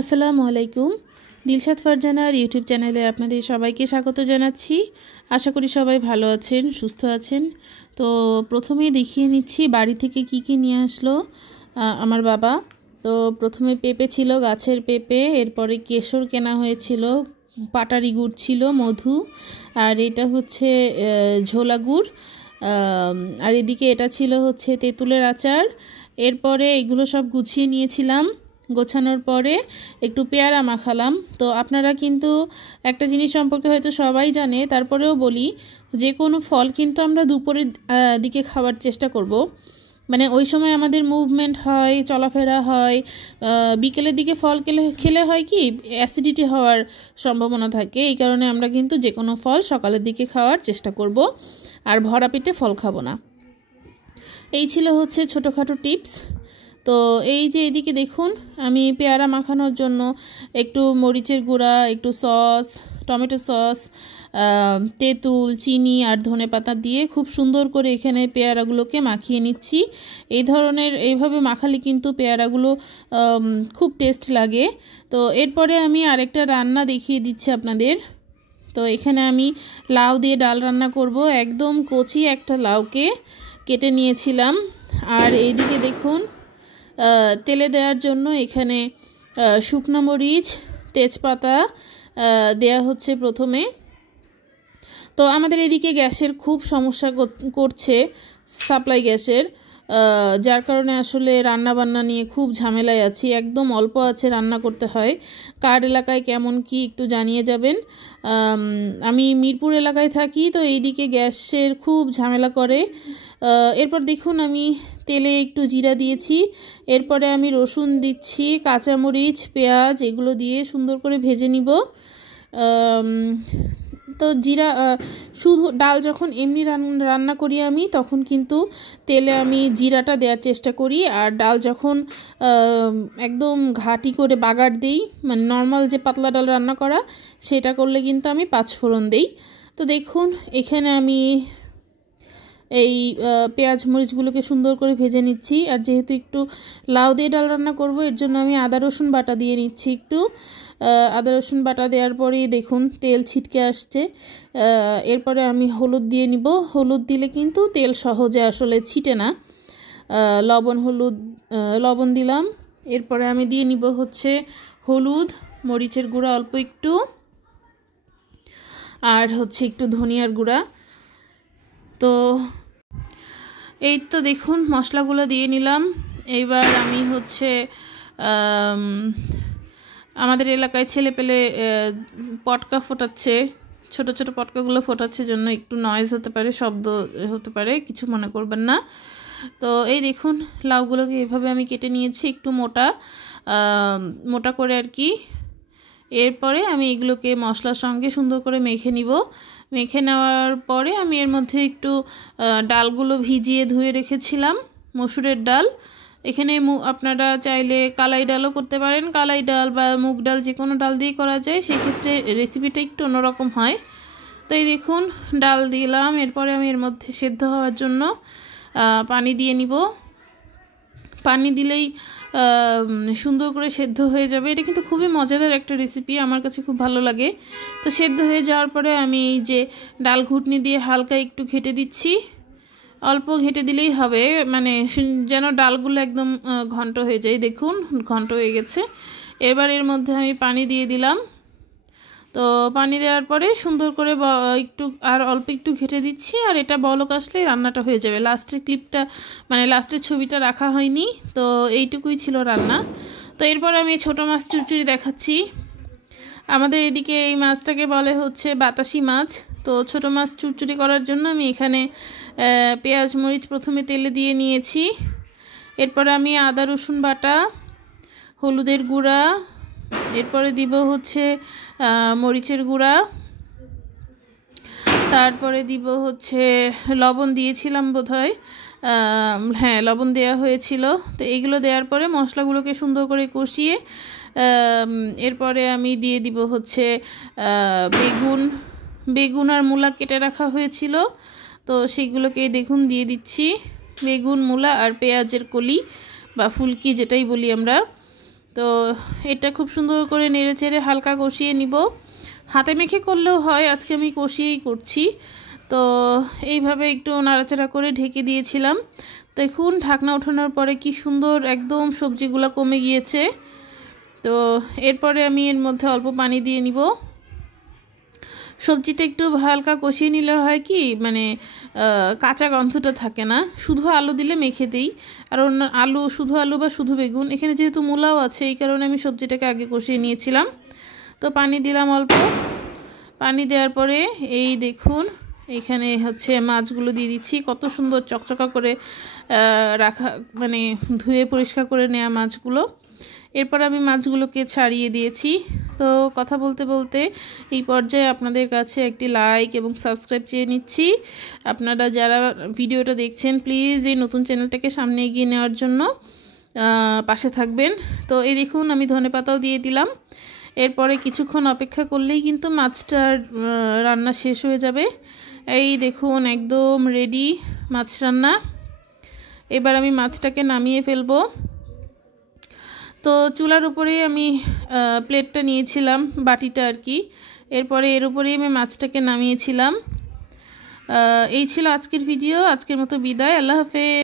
আসসালামু আলাইকুম। দিলশাদ ফারজানার ইউটিউব চ্যানেলে আপনাদের সবাইকে স্বাগত জানাচ্ছি। আশা করি সবাই ভালো আছেন, সুস্থ আছেন। তো প্রথমেই দেখিয়ে নিচ্ছি বাড়ি থেকে কি নিয়ে আসলো আমার বাবা। তো প্রথমে পেঁপে ছিল, গাছের পেঁপে, এরপরে কেশর কেনা হয়েছিল, পাটারি গুড় ছিল, মধু, আর এটা হচ্ছে ঝোলা গুড়, আর এদিকে এটা ছিল হচ্ছে তেঁতুলের আচার। এরপরে এগুলো সব গুছিয়ে নিয়েছিলাম। গোছানোর পরে একটু পেয়ারা মাখালাম। তো আপনারা কিন্তু একটা জিনিস সম্পর্কে হয়তো সবাই জানে, তারপরেও বলি, যে কোনো ফল কিন্তু আমরা দুপুরের দিকে খাওয়ার চেষ্টা করব। মানে ওই সময় আমাদের মুভমেন্ট হয়, চলাফেরা হয়। বিকেলের দিকে ফল খেলে হয় কি, অ্যাসিডিটি হওয়ার সম্ভাবনা থাকে। এই কারণে আমরা কিন্তু যে কোনো ফল সকালের দিকে খাওয়ার চেষ্টা করব, আর ভরা পেটে ফল খাবো না। এই ছিল হচ্ছে ছোটোখাটো টিপস। তো এই যে এদিকে দেখুন, আমি পেয়ারা মাখানোর জন্য একটু মরিচের গুঁড়া, একটু সস, টমেটো সস, তেঁতুল, চিনি আর ধনেপাতা দিয়ে খুব সুন্দর করে এখানে পেয়ারাগুলোকে মাখিয়ে নিচ্ছি। এইভাবে মাখালে কিন্তু পেয়ারাগুলো খুব টেস্ট লাগে। তো এরপরে আমি আরেকটা রান্না দেখিয়ে দিচ্ছি আপনাদের। তো এখানে আমি লাউ দিয়ে ডাল রান্না করব। একদম কচি একটা লাউকে কেটে নিয়েছিলাম। আর এইদিকে দেখুন, তেলে দেওয়ার জন্য এখানে শুকনো মরিচ, তেজপাতা দেয়া হচ্ছে প্রথমে। তো আমাদের এদিকে গ্যাসের খুব সমস্যা করছে, সাপ্লাই গ্যাসের, যার কারণে আসলে রান্না বান্না নিয়ে খুব ঝামেলায় আছি। একদম অল্প আছে রান্না করতে হয়। কার এলাকায় কেমন কি একটু জানিয়ে যাবেন। আমি মিরপুর এলাকায় থাকি, তো এইদিকে গ্যাসের খুব ঝামেলা করে। এরপর দেখুন, আমি তেলে একটু জিরা দিয়েছি, এরপরে আমি রসুন দিচ্ছি, কাঁচামরিচ, পেঁয়াজ, এগুলো দিয়ে সুন্দর করে ভেজে নিব। তো জিরা, শুধু ডাল যখন এমনি রান্না করি আমি, তখন কিন্তু তেলে আমি জিরাটা দেওয়ার চেষ্টা করি। আর ডাল যখন একদম ঘাঁটি করে বাগার দিই, মানে নর্মাল যে পাতলা ডাল রান্না করা, সেটা করলে কিন্তু আমি পাঁচফোড়ন দিই। তো দেখুন, এখানে আমি এই পেঁয়াজ মরিচগুলোকে সুন্দর করে ভেজে নিচ্ছি। আর যেহেতু একটু লাউ দিয়ে ডাল রান্না করব, এর জন্য আমি আদা রসুন বাটা দিয়ে নিচ্ছি একটু। আদা রসুন বাটা দেওয়ার পরেই দেখুন তেল ছিটকে আসছে। এরপরে আমি হলুদ দিয়ে নিব। হলুদ দিলে কিন্তু তেল সহজে আসলে ছিটে না। লবণ দিলাম। এরপরে আমি দিয়ে নিব হচ্ছে হলুদ, মরিচের গুঁড়া অল্প একটু, আর হচ্ছে একটু ধনিয়ার গুঁড়া। তো এই তো দেখুন, মশলাগুলো দিয়ে নিলাম। এইবার আমি হচ্ছে আমাদের এলাকায় ছেলে পেলে পটকা ফোটাচ্ছে, ছোট ছোট পটকাগুলো ফোটাচ্ছে, জন্য একটু নয়েজ হতে পারে, শব্দ হতে পারে, কিছু মনে করবেন না। তো এই দেখুন, লাউগুলোকে এভাবে আমি কেটে নিয়েছি একটু মোটা করে আর কি। এরপরে আমি এগুলোকে মশলার সঙ্গে সুন্দর করে মেখে নিব। মেখে নেওয়ার পরে আমি এর মধ্যে একটু ডালগুলো ভিজিয়ে ধুয়ে রেখেছিলাম, মসুরের ডাল। এখানে আপনারা চাইলে কালাই ডালও করতে পারেন, কালাই ডাল বা মুগ ডাল, যে কোনো ডাল দিয়ে করা যায়, সেক্ষেত্রে রেসিপিটা একটু অন্যরকম হয়। তো এই দেখুন, ডাল দিলাম। এরপরে আমি এর মধ্যে সেদ্ধ হওয়ার জন্য পানি দিয়ে নিব। পানি দিলেই সুন্দর করে সেদ্ধ হয়ে যাবে। এটা কিন্তু খুবই মজাদার একটা রেসিপি, আমার কাছে খুব ভালো লাগে। তো সেদ্ধ হয়ে যাওয়ার পরে আমি এই যে ডাল ঘুটনি দিয়ে হালকা একটু ঘেটে দিচ্ছি। অল্প ঘেটে দিলেই হবে, মানে যেন ডালগুলো একদম ঘন্ট হয়ে যায়। দেখুন, ঘন্ট হয়ে গেছে। এবার এর মধ্যে আমি পানি দিয়ে দিলাম। তো পানি দেওয়ার পরে সুন্দর করে অল্প একটু ঘেটে দিচ্ছি। আর এটা বলক আসলে রান্নাটা হয়ে যাবে। লাস্টের ছবিটা রাখা হয়নি, তো এইটুকুই ছিল রান্না। তো এরপর আমি ছোটো মাছ চুরচুরি দেখাচ্ছি। আমাদের এদিকে এই মাছটাকে বলে হচ্ছে বাতাসি মাছ। তো ছোটো মাছ চুরচুরি করার জন্য আমি এখানে পেঁয়াজ মরিচ প্রথমে তেলে দিয়ে নিয়েছি। এরপরে আমি আদা রসুন বাটা, হলুদের গুঁড়া, এরপরে দিব হচ্ছে মরিচের গুঁড়া, তারপরে দিব হচ্ছে লবণ দিয়েছিলাম বোধহয়, হ্যাঁ লবণ দেওয়া হয়েছিল। তো এইগুলো দেওয়ার পরে মশলাগুলোকে সুন্দর করে কষিয়ে এরপরে আমি দিয়ে দিব হচ্ছে বেগুন আর মূলা কেটে রাখা হয়েছিল। তো সেইগুলোকে দেখুন দিয়ে দিচ্ছি, বেগুন, মূলা আর পেঁয়াজের কলি বা ফুলকি যেটাই বলি আমরা। তো এটা খুব সুন্দর করে নেড়েচেড়ে হালকা কষিয়ে নিব। হাতে মেখে করলেও হয়, আজকে আমি কষিয়েই করছি। তো এইভাবে একটু নাড়াচাড়া করে ঢেকে দিয়েছিলাম। দেখুন ঢাকনা ওঠানোর পরে কি সুন্দর একদম সবজিগুলো কমে গিয়েছে। তো এরপরে আমি এর মধ্যে অল্প পানি দিয়ে নিব। সবজিটা একটু হালকা কষিয়ে নিলে হয় কি মানে কাঁচা গন্ধটা থাকে না। শুধু আলু দিলে মেখে দিই, আর অন্য আলু শুধু আলু বা শুধু বেগুন, এখানে যেহেতু মূলাও আছে এই কারণে আমি সবজিটাকে আগে কষিয়ে নিয়েছিলাম। তো পানি দিলাম অল্প। পানি দেওয়ার পরে এই দেখুন এখানে হচ্ছে মাছগুলো দিয়ে দিচ্ছি। কত সুন্দর চকচকা করে রাখা, মানে ধুয়ে পরিষ্কার করে নেওয়া মাছগুলো। এরপর আমি মাছগুলোকে ছাড়িয়ে দিয়েছি। তো কথা বলতে বলতে এই পর্যায়ে আপনাদের কাছে একটি লাইক এবং সাবস্ক্রাইব চেয়ে নিচ্ছি। আপনারা যারা ভিডিওটা দেখছেন প্লিজ এই নতুন চ্যানেলটাকে সামনে এগিয়ে নেওয়ার জন্য পাশে থাকবেন। তো এই দেখুন আমি ধনেপাতাও দিয়ে দিলাম। এরপরে কিছুক্ষণ অপেক্ষা করলেই কিন্তু মাছটার রান্না শেষ হয়ে যাবে। এই দেখুন একদম রেডি মাছ রান্না। এবার আমি মাছটাকে নামিয়ে ফেলবো। তো চুলার উপরেই আমি প্লেটটা নিয়েছিলাম, বাটিটা আর কি। এরপরে এর উপরেই আমি মাছটাকে নামিয়েছিলাম। এই ছিল আজকের ভিডিও। আজকের মতো বিদায়, আল্লাহ হাফেজ।